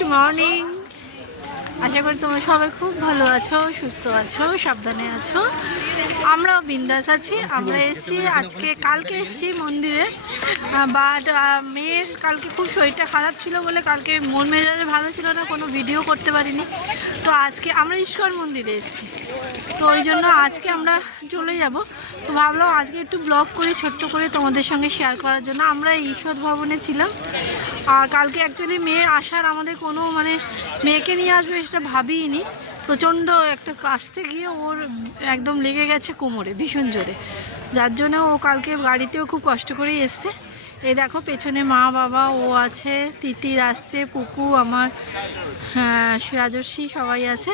Good morning. আশা করি তোমরা সবাই খুব ভালো আছো, সুস্থ আছো, সাবধানে আছো। আমরাও বিন্দাস আছি। আমরা এসেছি কালকে এসেছি মন্দিরে, বাট মেয়ের কালকে খুব শরীরটা খারাপ ছিল বলে কালকে মন মেজাজে ভালো ছিল না, কোনো ভিডিও করতে পারিনি। তো আজকে আমরা ইস্কন মন্দিরে এসেছি, তো ওই জন্য আজকে আমরা চলে যাব। তো ভাবলাম আজকে একটু ব্লগ করি ছোট্ট করে তোমাদের সঙ্গে শেয়ার করার জন্য। আমরা ঈশ্বর ভবনে ছিলাম, আর কালকে অ্যাকচুয়ালি মেয়ের আসার আমাদের কোনো মেয়েকে নিয়ে আসবে সেটা ভাবিনি। প্রচণ্ড একটা কাশতে গিয়ে ওর একদম লেগে গেছে কোমরে ভীষণ জোরে, যার জন্য ও কালকে গাড়িতেও খুব কষ্ট করেই এসছে। এই দেখো পেছনে মা বাবা ও আছে, তিতির আসছে, পুকু, আমার রাজস্বী সবাই আছে।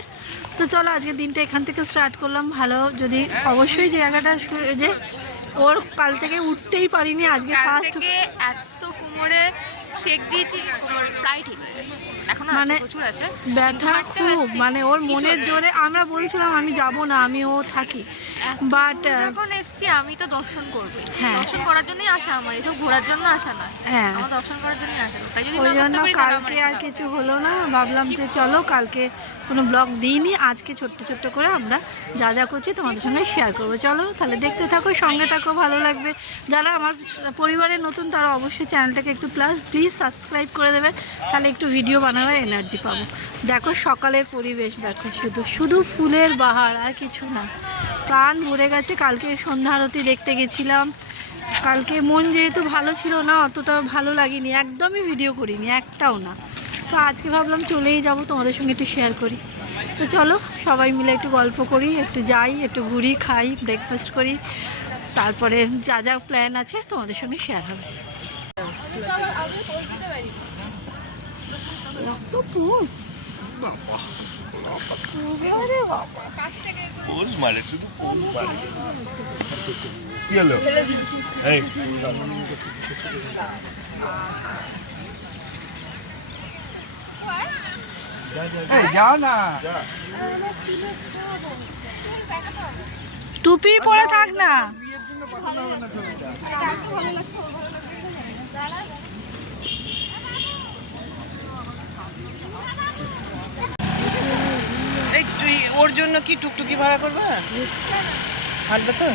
তো চলো আজকে দিনটা এখান থেকে স্টার্ট করলাম। ভালো যদি অবশ্যই জায়গাটা যে ওর কাল থেকে উঠতেই পারিনি, আজকে ফার্স্ট এত কোমরে শেক দিয়েছি, কোমর প্রায় ঠিক হয়ে গেছে। এখন প্রচুর আছে ব্যথা খুব, ওর মনের জোরে আমরা বলছিলাম আমি যাব না, আমি ও থাকি, বাট এখন এসছি আমি তো দর্শন করবো। দর্শন করার জন্যই আসা, আমার এসব ঘোরার জন্য আসা নয়, আমার দর্শন করার জন্যই আসা। তাই যদি ওই জন্য কালকে আর কিছু হলো না, ভাবলাম যে চলো কালকে কোনো ব্লগ দিইনি, আজকে ছোট্ট ছোট্ট করে আমরা যা যা করছি তোমাদের সঙ্গে শেয়ার করবো। চলো তাহলে দেখতে থাকো, সঙ্গে থাকো, ভালো লাগবে। যারা আমার পরিবারের নতুন তারা অবশ্যই চ্যানেলটাকে একটু প্লিজ সাবস্ক্রাইব করে দেবে, তাহলে একটু ভিডিও বানাবার এনার্জি পাবো। দেখো সকালের পরিবেশ, দেখো শুধু শুধু ফুলের বাহার আর কিছু না, প্রাণ ভরে গেছে। কালকে সন্ধ্যা আরতি দেখতে গেছিলাম, কালকে মন যেহেতু ভালো ছিল না, অতটা ভালো লাগেনি, একদমই ভিডিও করিনি, একটাও না। তো আজকে ভাবলাম চলেই যাব, তোমাদের সঙ্গে একটু শেয়ার করি। তো চলো সবাই মিলে একটু গল্প করি, একটু যাই, একটু ঘুরি, খাই, ব্রেকফাস্ট করি, তারপরে যা যা প্ল্যান আছে তোমাদের সঙ্গে শেয়ার হবে। যাও না, টুপি পরে থাক না। ওর জন্য কি টুকটুকি ভাড়া করবা? হাঁটবে তো?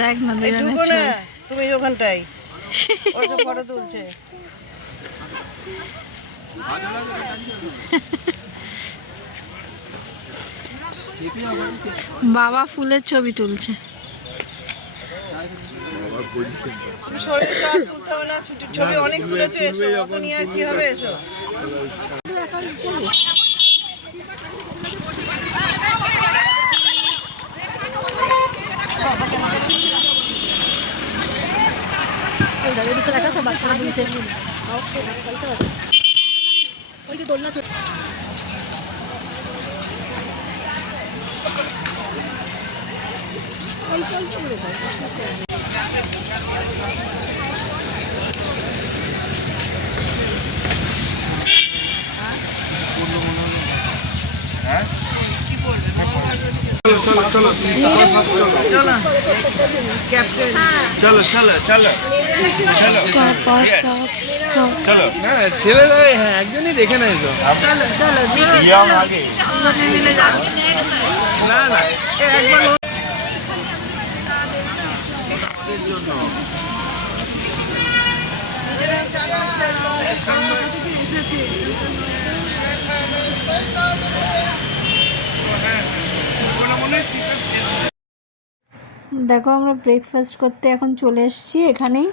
দেখ না ঢুকো না তুমি ওখানটায়, ওসব ফটো তুলছে। বাবা ফুলের ছবি তুলছে। শরীর সব তুলতে হবে না, ছুটির ছবি অনেক তুলেছো, এসো অত নিয়ে আর কি হবে, এসো। চলো চলো চলো চলো। হ্যাঁ ছেলেরাই, হ্যাঁ একজনই দেখে নেই তো। না না একবার দেখো আমরা ব্রেকফাস্ট করতে এখন চলে এসেছি এখানেই।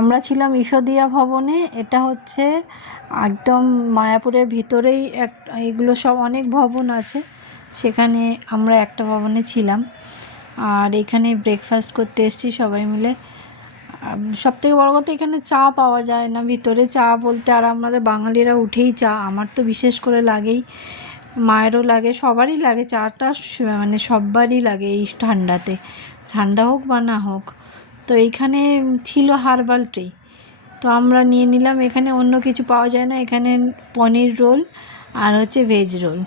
আমরা ছিলাম ঈশদিয়া ভবনে, এটা হচ্ছে একদম মায়াপুরের ভিতরেই এগুলো সব অনেক ভবন আছে, সেখানে আমরা একটা ভবনে ছিলাম। আর এখানে ব্রেকফাস্ট করতে এসেছি সবাই মিলে। সবথেকে বড় কথা এখানে চা পাওয়া যায় না, ভিতরে চা বলতে আর আমাদের বাঙালিরা উঠেই চা, আমার তো বিশেষ করে লাগেই, মায়েরও লাগে, সবারই লাগে চাটা, সবারই লাগে এই ঠান্ডাতে, ঠান্ডা হোক বা না হোক। তো এইখানে ছিল হার্বাল টি, তো আমরা নিয়ে নিলাম। এখানে অন্য কিছু পাওয়া যায় না, এখানে পনির রোল আর হচ্ছে ভেজ রোল।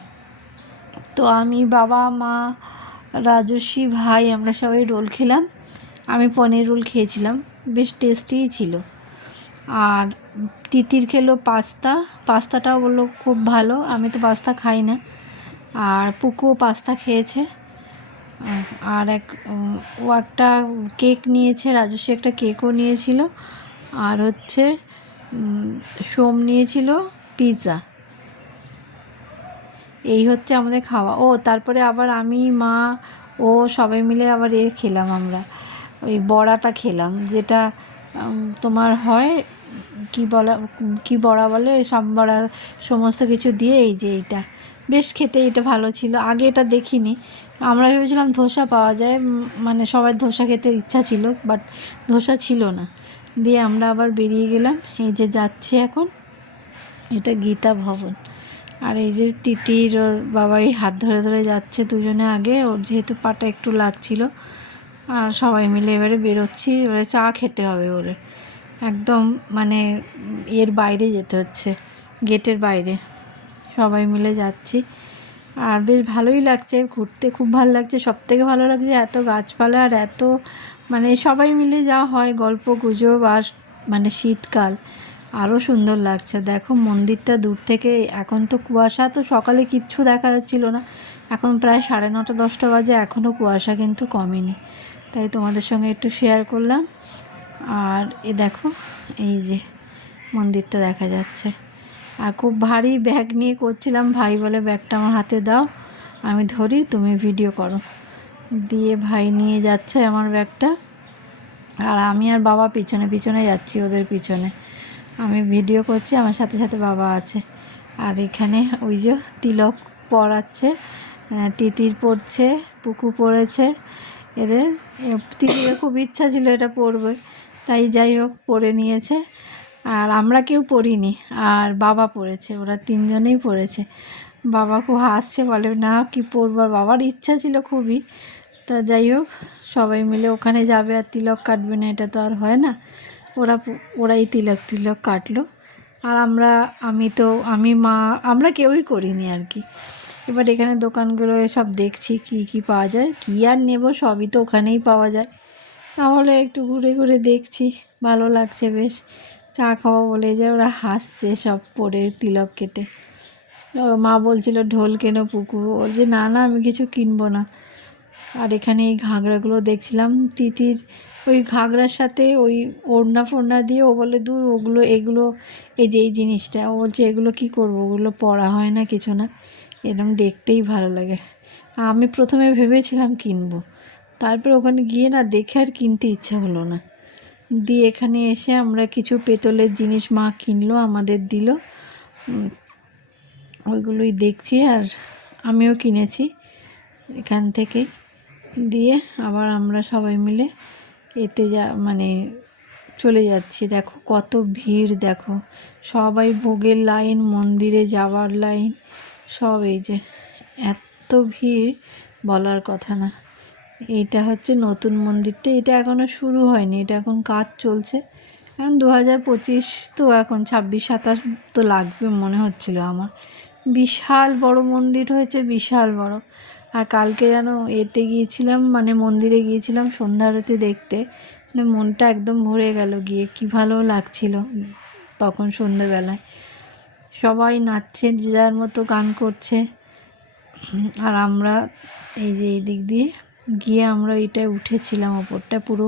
তো আমি, বাবা, মা, রাজস্বী, ভাই আমরা সবাই রোল খেলাম। আমি পনির রোল খেয়েছিলাম, বেশ টেস্টিই ছিল। আর তিতির খেলো পাস্তা, পাস্তাটাও বললো খুব ভালো, আমি তো পাস্তা খাই না। আর পুকুও পাস্তা খেয়েছে। আর ও একটা কেক নিয়েছে, রাজস্বী একটা কেকও নিয়েছিল। আর হচ্ছে সোম নিয়েছিল পিৎজা। এই হচ্ছে আমাদের খাওয়া। ও তারপরে আবার আমি, মা, ও সবাই মিলে আবার খেলাম আমরা, ওই বড়াটা খেলাম, যেটা তোমার হয় কি বড়া বলে, সব বড়া সমস্ত কিছু দিয়ে, এই যে এইটা বেশ খেতে এটা ভালো ছিল। আগে এটা দেখিনি, আমরা ভেবেছিলাম ধোসা পাওয়া যায়, মানে সবার ধোসা খেতে ইচ্ছা ছিল, বাট ধোসা ছিল না। দিয়ে আমরা আবার বেরিয়ে গেলাম, এই যে যাচ্ছি এখন, এটা গীতা ভবন। আর এই যে তিতির ওর বাবাই হাত ধরে ধরে যাচ্ছে দুজনে আগে, ওর যেহেতু পাটা একটু লাগছিল। আর সবাই মিলে এবারে বেরোচ্ছি, এবারে চা খেতে হবে বলে একদম মানে এর বাইরে যেতে হচ্ছে, গেটের বাইরে। সবাই মিলে যাচ্ছি, আর বেশ ভালোই লাগছে ঘুরতে, খুব ভালো লাগছে। সবথেকে ভালো লাগছে এত গাছপালা, আর এত মানে সবাই মিলে যা হয় গল্প গুজব, আর মানে শীতকাল আরও সুন্দর লাগছে। দেখো মন্দিরটা দূর থেকে, এখন তো কুয়াশা, তো সকালে কিচ্ছু দেখা যাচ্ছিল না, এখন প্রায় 9:30 10টা বাজে, এখনও কুয়াশা কিন্তু কমেনি, তাই তোমাদের সঙ্গে একটু শেয়ার করলাম। আর দেখো এই যে মন্দিরটা দেখা যাচ্ছে। আর খুব ভারী ব্যাগ নিয়ে করছিলাম, ভাই বলে ব্যাগটা আমার হাতে দাও, আমি ধরি, তুমি ভিডিও করো। দিয়ে ভাই নিয়ে যাচ্ছে আমার ব্যাগটা, আর আমি আর বাবা পিছনে পিছনে যাচ্ছি ওদের পিছনে, আমি ভিডিও করছি, আমার সাথে সাথে বাবা আছে। আর এখানে ওই যে তিলক পরাচ্ছে, তিতির পড়ছে, পুকু পড়েছে এদের। তিতিরের খুব ইচ্ছা ছিল এটা পরবে, তাই যাই হোক পরে নিয়েছে। আর আমরা কেউ পড়িনি, আর বাবা পড়েছে, ওরা তিনজনেই পড়েছে। বাবা খুব হাসছে, বলে না কি পরবো, বাবার ইচ্ছা ছিল খুবই। তা যাই হোক সবাই মিলে ওখানে যাবে, আর তিলক কাটবে না, এটা তো আর হয় না, ওরাই তিলক কাটলো। আর আমি মা আমরা কেউই করিনি আর কি। এবার এখানে দোকানগুলো সব দেখছি কি পাওয়া যায়, কি আর নেব, সবই তো ওখানেই পাওয়া যায়, তাহলে একটু ঘুরে ঘুরে দেখছি, ভালো লাগছে বেশ। চা খাওয়া বলে যে ওরা হাসছে সব পরে তিলক কেটে। মা বলছিল ঢোল কেনো পুকু, ও যে না না আমি কিছু কিনবো না। আর এখানে এই ঘাগরাগুলো দেখছিলাম, তিতির ওই ঘাগরার সাথে ওই ওড়না ফোড়না দিয়ে, ও বলে দূর এগুলো এই যে এই জিনিসটা, ও বলছে এগুলো কি করবো, ওগুলো পরা হয় না কিছু না, এরকম দেখতেই ভালো লাগে। আমি প্রথমে ভেবেছিলাম কিনবো, তারপর ওখানে গিয়ে না দেখে আর কিনতে ইচ্ছা হলো না। দিয়ে এখানে এসে আমরা কিছু পেতলের জিনিস মা কিনলো, আমাদের দিল, ওইগুলোই দেখছি। আর আমিও কিনেছি এখান থেকে। দিয়ে আবার আমরা সবাই মিলে মানে চলে যাচ্ছি। দেখো কত ভিড়, দেখো সবাই ভোগের লাইন, মন্দিরে যাওয়ার লাইন, সব এই যে এত ভিড় বলার কথা না। এইটা হচ্ছে নতুন মন্দিরটা, এটা এখনও শুরু হয়নি, এটা এখন কাজ চলছে। এখন 2025 তো, এখন 26-27 তো লাগবে মনে হচ্ছিল আমার। বিশাল বড় মন্দির হয়েছে, বিশাল বড়। আর কালকে যেন গিয়েছিলাম, মানে মন্দিরে গিয়েছিলাম সন্ধ্যা আরতি দেখতে, মানে মনটা একদম ভরে গেল গিয়ে, কি ভালো লাগছিল তখন সন্ধ্যেবেলায়। সবাই নাচছে, যে যার মতো গান করছে। আর আমরা এই যে এই দিক দিয়ে গিয়ে আমরা এইটায় উঠেছিলাম, ওপরটা পুরো,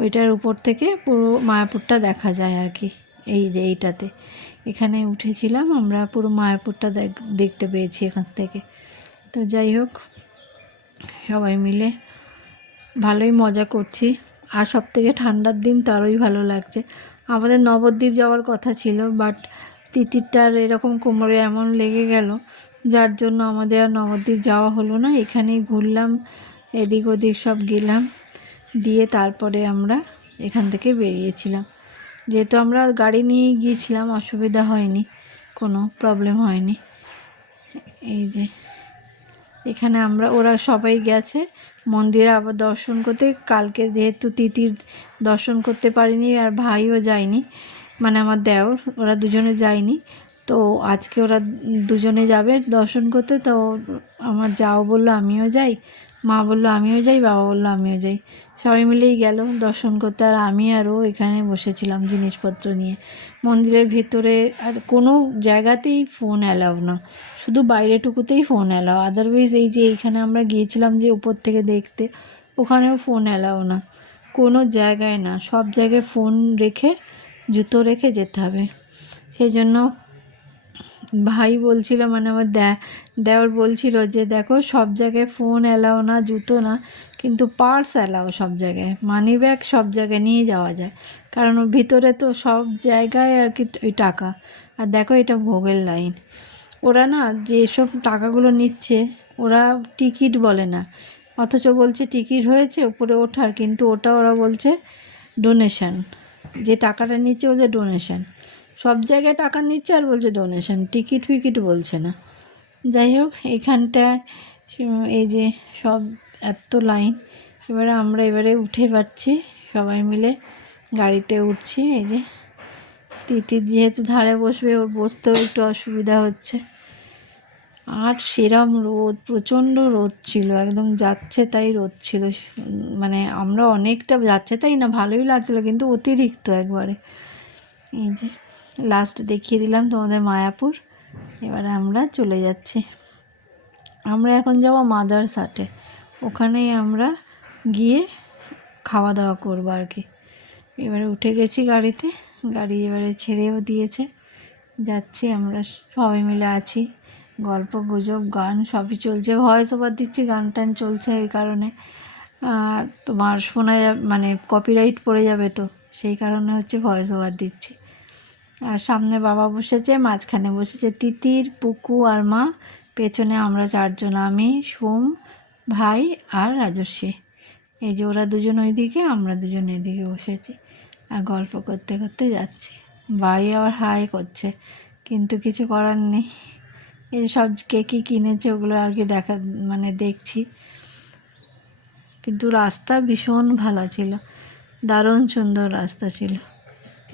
ওইটার উপর থেকে পুরো মায়াপুরটা দেখা যায় আর কি। এই যে এইটাতে, এখানে উঠেছিলাম আমরা, পুরো মায়াপুরটা দেখতে পেয়েছি এখান থেকে। তো যাই হোক সবাই মিলে ভালোই মজা করছি। আর সবথেকে ঠান্ডার দিন তো আরোই ভালো লাগছে। আমাদের নবদ্বীপ যাওয়ার কথা ছিল, বাট তিতিরটার এরকম কোমরে এমন লেগে গেল, যার জন্য আমাদের আর নবদ্বীপ যাওয়া হলো না। এখানেই ঘুরলাম, এদিক ওদিক সব গেলাম, দিয়ে তারপরে আমরা এখান থেকে বেরিয়েছিলাম। যেহেতু আমরা গাড়ি নিয়ে গিয়েছিলাম, অসুবিধা হয়নি, কোনো প্রবলেম হয়নি। এই যে এখানে ওরা সবাই গেছে মন্দিরে আবার দর্শন করতে। কালকে যেহেতু তিতির দর্শন করতে পারিনি, আর ভাইও যায়নি, মানে আমার দেওর, ওরা দুজনে যায়নি, তো আজকে ওরা দুজনে যাবে দর্শন করতে। তো আমার যাও বললো আমিও যাই, মা বললো আমিও যাই, বাবা বললো আমিও যাই, সবাই মিলেই গেল দর্শন করতে, আর আমি আরও এখানে বসেছিলাম জিনিসপত্র নিয়ে। মন্দিরের ভেতরে আর কোনো জায়গাতেই ফোন অ্যালাউ না, শুধু বাইরেটুকুতেই ফোন অ্যালাউ। আদারওয়াইজ এই যে এইখানে আমরা গিয়েছিলাম যে উপর থেকে দেখতে, ওখানেও ফোন অ্যালাউ না, কোনো জায়গায় না। সব জায়গায় ফোন রেখে, জুতো রেখে যেতে হবে। সেই জন্য ভাই বলছিল, মানে আমার দেওর বলছিল যে দেখো সব জায়গায় ফোন অ্যালাও না, জুতো না, কিন্তু পার্স অ্যালাও সব জায়গায়, মানি ব্যাগ সব জায়গায় নিয়ে যাওয়া যায়, কারণ ওর ভিতরে তো সব জায়গায় আর কি ওই টাকা। আর দেখো এটা ভোগের লাইন। ওরা না যেসব টাকাগুলো নিচ্ছে ওরা টিকিট বলে না, অথচ বলছে টিকিট হয়েছে উপরে ওঠার, কিন্তু ওটা ওরা বলছে ডোনেশন। যে টাকাটা নিচ্ছে বলছে ডোনেশন, সব জায়গায় টাকা নিচ্ছে আর বলছে ডোনেশন, টিকিট ফিকিট বলছে না। যাই হোক, এইখানটায় এই যে সব এত লাইন। এবারে উঠে পারছি, সবাই মিলে গাড়িতে উঠছি। এই যে তিতির যেহেতু ধারে বসবে, ওর বসতেও একটু অসুবিধা হচ্ছে। আর সেরম রোদ, প্রচণ্ড রোদ ছিল, একদম যাচ্ছে তাই রোদ ছিল। মানে আমরা অনেকটা যাচ্ছে তাই না, ভালোই লাগছিলো, কিন্তু অতিরিক্ত একবারে। এই যে লাস্ট দেখিয়ে দিলাম তোমাদের মায়াপুর। এবারে আমরা চলে যাচ্ছি। আমরা এখন যাব মাদারসাটে, ওখানেই আমরা গিয়ে খাওয়া দাওয়া করবো আর কি। এবারে উঠে গেছি গাড়িতে, গাড়ি এবারে ছেড়েও দিয়েছে, যাচ্ছি। আমরা সবাই মিলে আছি, গল্প গুজব গান সবই চলছে, ভয়েস ওভার দিচ্ছি, গান টান চলছে। ওই কারণে তোমার শোনা যাবে, মানে কপিরাইট পড়ে যাবে, তো সেই কারণে হচ্ছে ভয়েস ওভার দিচ্ছি। আর সামনে বাবা বসেছে, মাঝখানে বসেছে তিতির, পুকু আর মা, পেছনে আমরা চারজন, আমি, সোম, ভাই আর রাজস্বী। এই যে ওরা দুজন ওইদিকে, আমরা দুজন এদিকে বসেছি, আর গল্প করতে করতে যাচ্ছি। ভাই আবার হাই করছে, কিন্তু কিছু করার নেই। এই সব কে কী কিনেছে ওগুলো আর কি মানে দেখছি। কিন্তু রাস্তা ভীষণ ভালো ছিল, দারুণ সুন্দর রাস্তা ছিল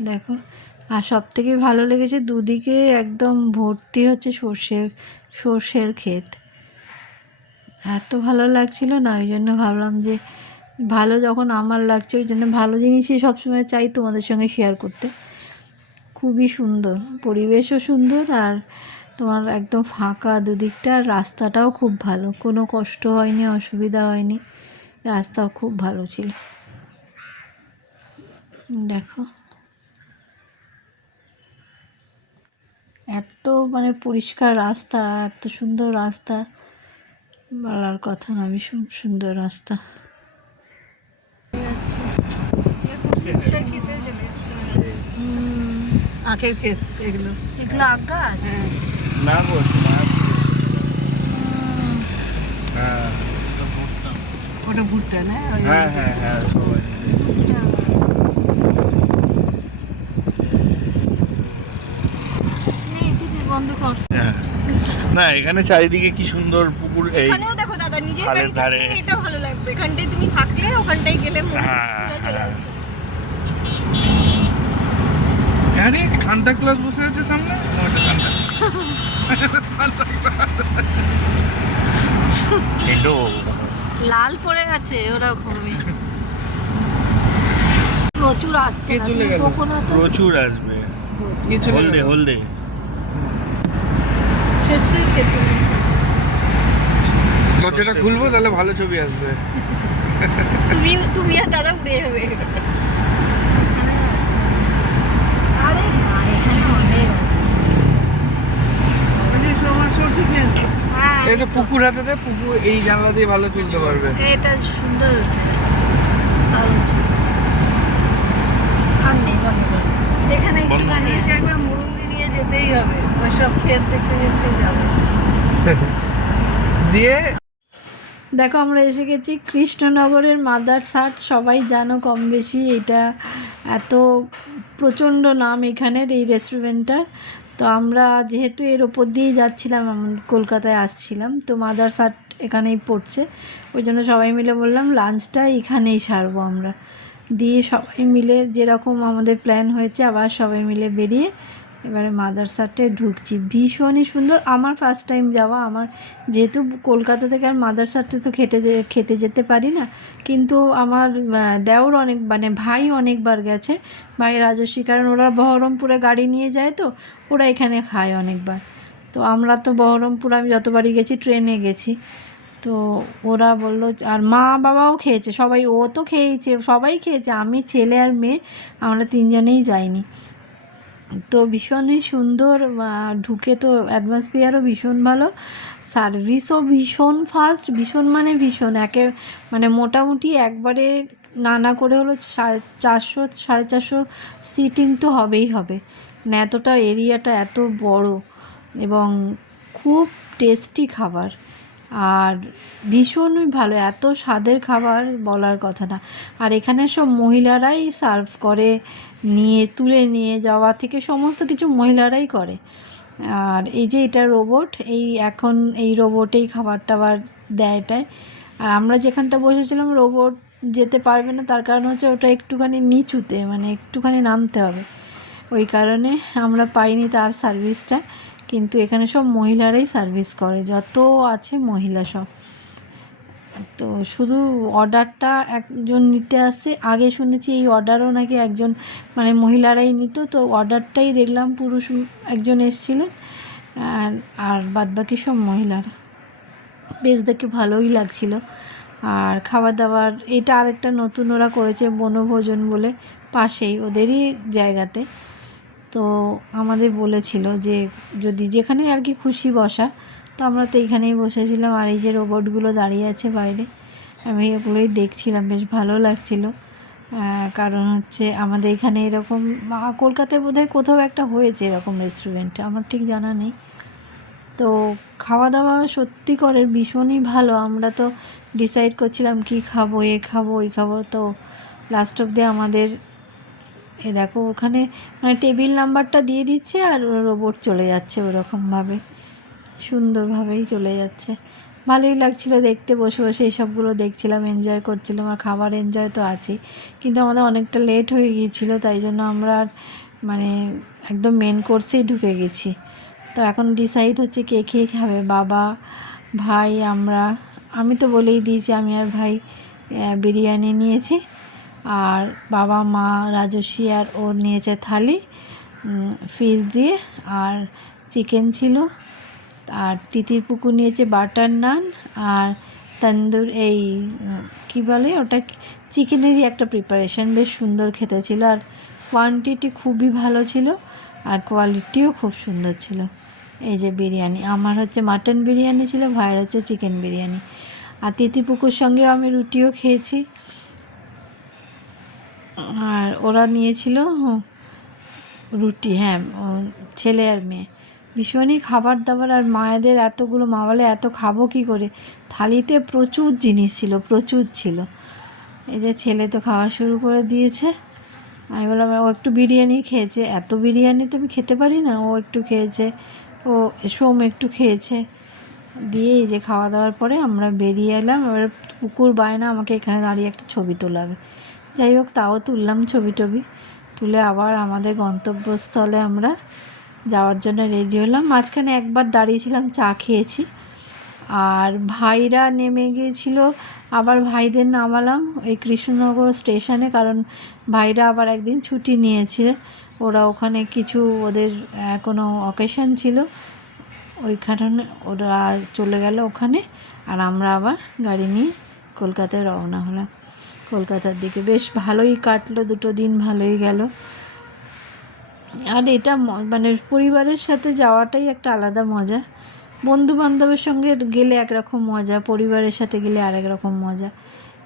দেখো। আর সবথেকে ভালো লেগেছে দুদিকে একদম ভর্তি হচ্ছে সর্ষের ক্ষেত, এত ভালো লাগছিল না। ওই জন্য ভাবলাম যে ভালো যখন আমার লাগছে, ওই জন্য ভালো জিনিসই সবসময় চাই তোমাদের সঙ্গে শেয়ার করতে। খুবই সুন্দর, পরিবেশও সুন্দর, আর তোমার একদম ফাঁকা দুদিকটা, আর রাস্তাটাও খুব ভালো, কোনো কষ্ট হয়নি, অসুবিধা হয়নি, রাস্তাও খুব ভালো ছিল। দেখো এত মানে পরিষ্কার রাস্তা, এত সুন্দর রাস্তা, বলার কথা না, ভীষণ সুন্দর রাস্তা। আখের ক্ষেত এগুলো। এগুলো আখ গাছ? না গো, হ্যাঁ ওটা ভুট্টা না? হ্যাঁ হ্যাঁ হ্যাঁ, সবাই বন্ধ কর। না, এখানে চারিদিকে কি সুন্দর পুকুর, এই এখানেও দেখো দাদা, নিজের খালের ধারে। এটা ভালো লাগবে, এখানটায় তুমি থাকলে ওখানটায় গেলে আরে সান্তা ক্লজ বসে আছে সামনে, ওটা সান্তা এটো লাল পড়ে গেছে ওরা ঘুমে। প্রচুর আসছে, প্রচুর আসবে, হলদে হলদে সর্ষের ক্ষেত। দরজাটা খুলবো তাহলে ভালো ছবি আসবে। তুমি আর দাদা উড়ে যাবে। আরে না, এখানে অনেক সরষে ক্ষেত। হ্যাঁ, এটা পুকুর হাতে দেয়, পুকুর এই জানলা দিয়ে ভালো তুলতে পারবে। এটা সুন্দর উঠে, দারুণ সুন্দর। আর নেই, বন্ধ করো। এখানে একটুখানি আছে। একবার মুরুন্দি নিয়ে যেতেই হবে, ওইসব ক্ষেত দেখতে দেখতে যাবে। দিয়ে দেখো আমরা এসে গেছি কৃষ্ণনগরের মাদারসাট। সবাই জানো কম বেশি, এটা এত প্রচণ্ড নাম এখানের এই রেস্টুরেন্টটার। তো আমরা যেহেতু এর ওপর দিয়েই যাচ্ছিলাম, কলকাতায় আসছিলাম, তো মাদারসাট এখানেই পড়ছে, ওই জন্য সবাই মিলে বললাম লাঞ্চটা এখানেই সারবো আমরা। দিয়ে সবাই মিলে যেরকম আমাদের প্ল্যান হয়েছে, আবার সবাই মিলে বেরিয়ে এবারে মাদারসাটে ঢুকছি, ভীষণই সুন্দর। আমার ফার্স্ট টাইম যাওয়া, আমার যেহেতু কলকাতা থেকে আর মাদারসাটে তো খেতে যেতে পারি না, কিন্তু আমার দেওর অনেক মানে ভাই অনেকবার গেছে, ভাই রাজস্বী, কারণ ওরা বহরমপুরে গাড়ি নিয়ে যায়, তো ওরা এখানে খায় অনেকবার। তো আমরা তো বহরমপুর আমি যতবারই গেছি ট্রেনে গেছি, তো ওরা বললো, আর মা বাবাও খেয়েছে সবাই, ও তো খেয়েছে, সবাই খেয়েছে, আমি ছেলে আর মেয়ে আমরা তিনজনেই যাইনি। তো ভীষণই সুন্দর, ঢুকে তো অ্যাটমসফিয়ারও ভীষণ ভালো, সার্ভিসও ভীষণ ফাস্ট, ভীষণ মানে ভীষণ, মানে মোটামুটি একবারে না করে হলো 450 450 সিটিং তো হবেই হবে, মানে এতটা এরিয়াটা এত বড়, এবং খুব টেস্টি খাবার, আর ভীষণই ভালো, এত স্বাদের খাবার বলার কথা না। আর এখানে সব মহিলারাই সার্ভ করে, তুলে নিয়ে যাওয়া থেকে সমস্ত কিছু মহিলারাই করে। আর এই যে এটা রোবট, এখন এই রোবটেই খাবার টাবার দেয় এটায়। আর আমরা যেখানটা বসেছিলাম রোবট যেতে পারবে না, তার কারণ হচ্ছে ওটা একটুখানি নিচুতে, মানে একটুখানি নামতে হবে, ওই কারণে আমরা পাইনি তার সার্ভিসটা। কিন্তু এখানে সব মহিলারাই সার্ভিস করে, যত আছে মহিলা সব। তো শুধু অর্ডারটা একজন নিতে আসে, আগে শুনেছি এই অর্ডারও নাকি একজন মানে মহিলারাই নিত, তো অর্ডারটাই দেখলাম পুরুষ একজন এসেছিলেন, আর বাদবাকি সব মহিলারা। বেশ দেখে ভালোই লাগছিল। আর খাবার দাবার এটা আরেকটা নতুন ওরা করেছে, বনভোজন বলে, পাশেই ওদেরই জায়গাতে। তো আমাদের বলেছিল যে যদি যেখানে আর কি খুশি বসা, তো আমরা তো এইখানেই বসেছিলাম। আর এই যে রোবটগুলো দাঁড়িয়ে আছে বাইরে, আমি এগুলোই দেখছিলাম, বেশ ভালো লাগছিল। কারণ হচ্ছে আমাদের এখানে এরকম, কলকাতায় বোধহয় কোথাও একটা হয়েছে এরকম রেস্টুরেন্ট, আমার ঠিক জানা নেই। তো খাওয়া দাওয়া সত্যি করে ভীষণই ভালো। আমরা তো ডিসাইড করছিলাম কি খাবো, এ খাবো ওই খাবো, তো লাস্ট অবধি আমাদের দেখো ওখানে মানে টেবিল নাম্বারটা দিয়ে দিচ্ছে, আর রোবট চলে যাচ্ছে ওরকমভাবে, সুন্দরভাবেই চলে যাচ্ছে। ভালোই লাগছিল দেখতে, বসে বসে এইসবগুলো দেখছিলাম, এনজয় করছিলাম। আর খাবার এনজয় তো আছেই, কিন্তু আমাদের অনেকটা লেট হয়ে গিয়েছিলো, তাই জন্য আমরা মানে একদম মেন কোর্সেই ঢুকে গেছি। তো এখন ডিসাইড হচ্ছে কে কে খাবে, বাবা, ভাই, আমি তো বলেই দিয়েছি আমি আর ভাই বিরিয়ানি নিয়েছি, আর বাবা, মা, রাজস্বী আর ও নিয়েছে থালি ফিশ দিয়ে, আর চিকেন ছিল, আর তিতির পুকুর নিয়েছে বাটার নান আর তন্দুর, এই কী বলে ওটা, চিকেনেরই একটা প্রিপারেশন, বেশ সুন্দর খেতে ছিল, আর কোয়ান্টিটি খুবই ভালো ছিল, আর কোয়ালিটিও খুব সুন্দর ছিল। এই যে বিরিয়ানি, আমার হচ্ছে মাটন বিরিয়ানি ছিল, ভাইয়ের হচ্ছে চিকেন বিরিয়ানি। আর তিতিপুকুর সঙ্গেও আমি রুটিও খেয়েছি, আর ওরা নিয়েছিল রুটি, হ্যাঁ, ছেলে আর মেয়ে। ভীষণই খাবার দাবার, আর মায়েদের এতগুলো, মা বলে এত খাবো কী করে, থালিতে প্রচুর জিনিস ছিল, প্রচুর ছিল। এই যে ছেলে তো খাওয়া শুরু করে দিয়েছে, আমি বললাম ও একটু বিরিয়ানি খেয়েছে, এত বিরিয়ানি তো আমি খেতে পারি না, ও একটু খেয়েছে, ও সোম একটু খেয়েছে, দিয়ে এই যে খাওয়া দাওয়ার পরে আমরা বেরিয়ে এলাম। এবার পুকুর বায়না আমাকে এখানে দাঁড়িয়ে একটা ছবি তোলাবে, যাই হোক তাও তুললাম ছবি তুলে আবার আমাদের গন্তব্যস্থলে আমরা যাওয়ার জন্য রেডি হলাম। মাঝখানে একবার দাঁড়িয়েছিলাম, চা খেয়েছি, আর ভাইরা নেমে গিয়েছিল, আবার ভাইদের নামালাম এই কৃষ্ণনগর স্টেশনে, কারণ ভাইরা আবার একদিন ছুটি নিয়েছে, ওরা ওখানে কিছু ওদের কোনো অকেশন ছিল, ওই কারণে ওরা চলে গেল ওখানে, আর আমরা আবার গাড়ি নিয়ে কলকাতায় রওনা হলাম, কলকাতার দিকে। বেশ ভালোই কাটলো, 2 দিন ভালোই গেল। আর এটা মানে পরিবারের সাথে যাওয়াটাই একটা আলাদা মজা, বন্ধু বান্ধবের সঙ্গে গেলে একরকম মজা, পরিবারের সাথে গেলে আরেক রকম মজা,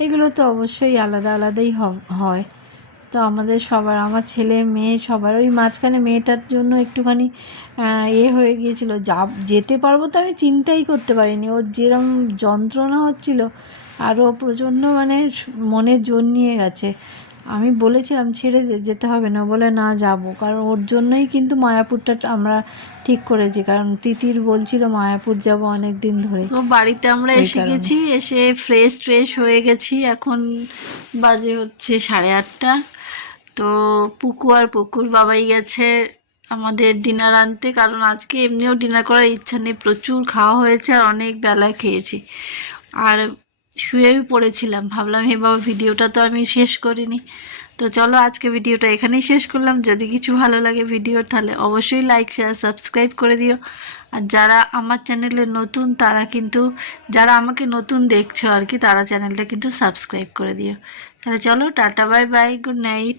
এগুলো তো অবশ্যই আলাদা আলাদাই হয়। তো আমাদের সবার, আমার ছেলে মেয়ে সবার, ওই মাঝখানে মেয়েটার জন্য একটুখানি হয়ে গিয়েছিল, যেতে পারবো তো আমি চিন্তাই করতে পারিনি, ওর যেরকম যন্ত্রণা হচ্ছিল, আরও প্রচণ্ড মানে মনে জোর নিয়ে গেছে। আমি বলেছিলাম ছেড়ে যেতে হবে না, বলে না যাব, কারণ ওর জন্যই কিন্তু মায়াপুরটা আমরা ঠিক করেছি, কারণ তিতির বলছিল মায়াপুর যাব অনেক দিন ধরে। তো বাড়িতে আমরা এসে গেছি, এসে ফ্রেশ হয়ে গেছি, এখন বাজে হচ্ছে 8:30। তো পুকুর বাবাই গেছে আমাদের ডিনার আনতে, কারণ আজকে এমনিও ডিনার করার ইচ্ছা নেই, প্রচুর খাওয়া হয়েছে আর অনেক বেলায় খেয়েছি আর শুয়েই পড়েছিলাম। ভাবলাম হে বাবা ভিডিওটা তো আমি শেষ করিনি। তো চলো আজকে ভিডিওটা এখানেই শেষ করলাম। যদি কিছু ভালো লাগে ভিডিওর তাহলে অবশ্যই লাইক শেয়ার সাবস্ক্রাইব করে দিও। আর যারা আমার চ্যানেলে নতুন তারা কিন্তু, যারা আমাকে নতুন দেখছো আর কি, তারা চ্যানেলটা কিন্তু সাবস্ক্রাইব করে দিও। তাহলে চলো tata bye bye, good night.